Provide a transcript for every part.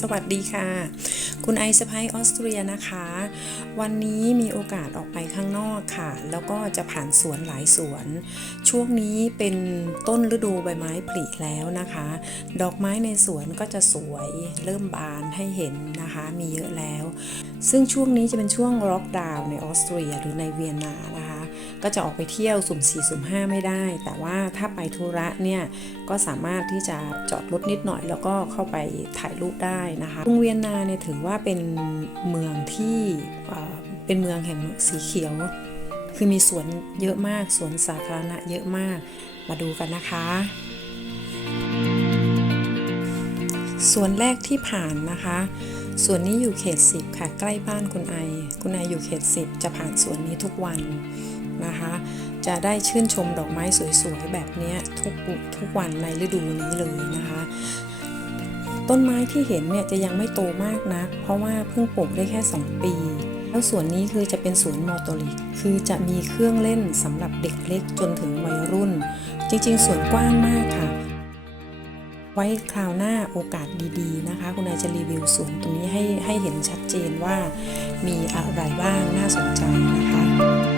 สวัสดีค่ะ คุณไอซ์พายออสเตรียนะคะ วันนี้มีโอกาสออกไปข้างนอกค่ะ แล้วก็จะผ่านสวนหลายสวน ช่วงนี้เป็นต้นฤดูใบไม้ผลิแล้วนะคะ ดอกไม้ในสวนก็จะสวยเริ่มบานให้เห็นนะคะ มีเยอะแล้ว ซึ่งช่วงนี้จะเป็นช่วงล็อกดาวน์ในออสเตรียหรือในเวียนนานะคะ ก็จะออกไปเที่ยวสุ่ม4สุ่ม5ไม่ได้ แต่ว่าถ้าไปธุระเนี่ยก็สามารถที่จะจอดรถนิดหน่อย แล้วก็เข้าไปถ่ายรูปได้นะคะกรุงเวียนนาเนี่ยถือว่าเป็นเมืองที่เป็นเมืองแห่งสีเขียว คือมีสวนเยอะมากสวนสาธารณะเยอะมากมาดูกันนะคะส่วนแรกที่ผ่านนะคะส่วนนี้อยู่เขต 10 ค่ะ ใกล้บ้านคุณไอ คุณไออยู่เขต 10 จะผ่านสวนนี้ทุกวัน นะคะ จะได้ชื่นชมดอกไม้สวยๆ แบบนี้ทุกทุกวันในฤดูนี้เลยนะคะ ต้นไม้ที่เห็นเนี่ยจะยังไม่โตมากนะเพราะว่าเพิ่งปลูกได้แค่ 2 ปี แล้วสวนนี้คือจะเป็นสวนมอโตลิก คือจะมีเครื่องเล่นสำหรับเด็กเล็กจนถึงวัยรุ่น จริงๆสวนกว้างมากค่ะไว้คราวหน้าโอกาสดีๆนะคะ คุณนายจะรีวิวสวนตรงนี้ให้ให้เห็นชัดเจนว่ามีอะไรบ้างน่าสนใจนะคะ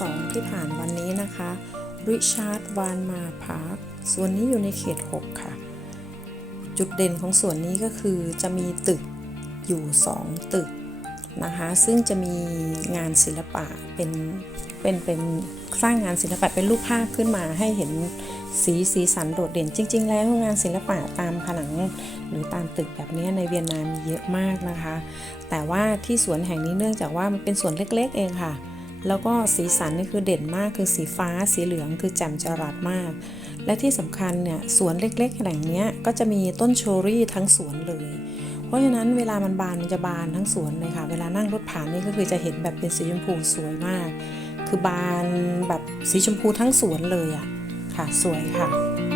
2 ที่ผ่านวันนี้นะคะริชาร์ดวานมาพาร์คส่วนนี้อยู่ในเขต 6 ค่ะ จุดเด่นของส่วนนี้ก็คือจะมีตึกอยู่ 2 ตึกนะคะ ซึ่งจะมีงานศิลปะเป็นเป็นเป็นสร้างงานศิลปะเป็นรูปภาพขึ้นมาให้เห็นสีสีสันโดดเด่น จริง ๆ แล้วงานศิลปะตามผนังหรือตามตึกแบบนี้ในเวียนนามีเยอะมากนะคะ แต่ว่าที่สวนแห่งนี้เนื่องจากว่ามันเป็นสวนเล็ก ๆ เองค่ะ แล้วก็สีสันนี่คือเด่นมากคือสีฟ้า สีเหลืองคือแจ่มจรัสมาก และที่สำคัญเนี่ยสวนเล็กๆแห่งนี้ก็จะมีต้นโชรี่ทั้งสวนเลย เพราะฉะนั้นเวลามันบานมันจะบานทั้งสวนเลยค่ะ เวลานั่งรถผ่านนี่ก็คือจะเห็นแบบเป็นสีชมพูสวยมาก คือบานแบบสีชมพูทั้งสวนเลยอะค่ะ สวยค่ะ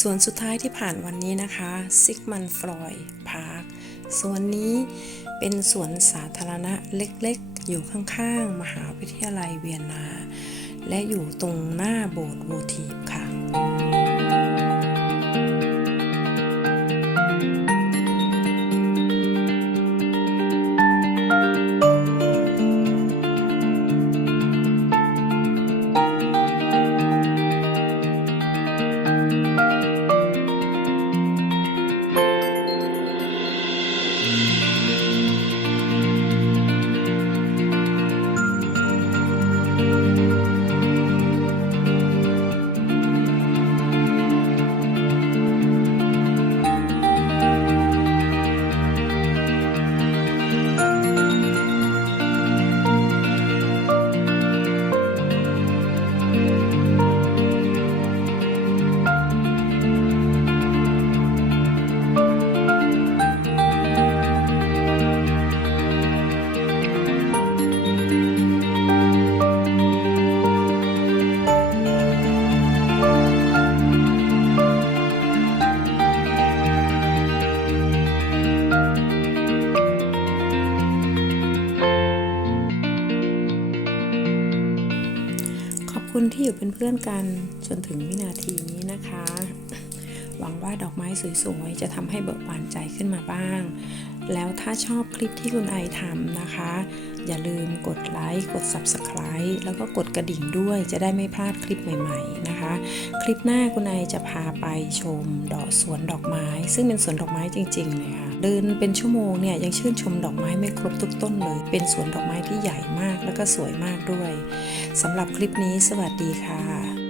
ส่วนสุดท้ายที่ผ่านวันนี้นะคะซิกมันฟลอยพาร์คสวนนี้เป็นสวนสาธารณะเล็กๆ อยู่ข้างๆ มหาวิทยาลัยเวียนนา และอยู่ตรงหน้าโบสถ์โวทีฟค่ะ อยู่เป็นเพื่อนกันจนถึงวินาทีนี้นะคะ หวังว่าดอกไม้สวยๆ จะทำให้เบิกบานใจขึ้นมาบ้าง แล้วถ้าชอบคลิปที่คุณไอทำนะคะ อย่าลืมกดไลค์กด Subscribe แล้วก็กดกระดิ่งด้วยจะได้ไม่พลาดคลิปใหม่ๆนะคะ คลิปหน้าคุณไอจะพาไปชมดอกสวนดอกไม้ ซึ่งเป็นสวนดอกไม้จริงๆเลยค่ะเดินเป็นชั่วโมงเนี่ยยังชื่นชมดอกไม้ไม่ครบทุกต้นเลย เป็นสวนดอกไม้ที่ใหญ่มากแล้วก็สวยมากด้วยสำหรับคลิปนี้สวัสดีค่ะ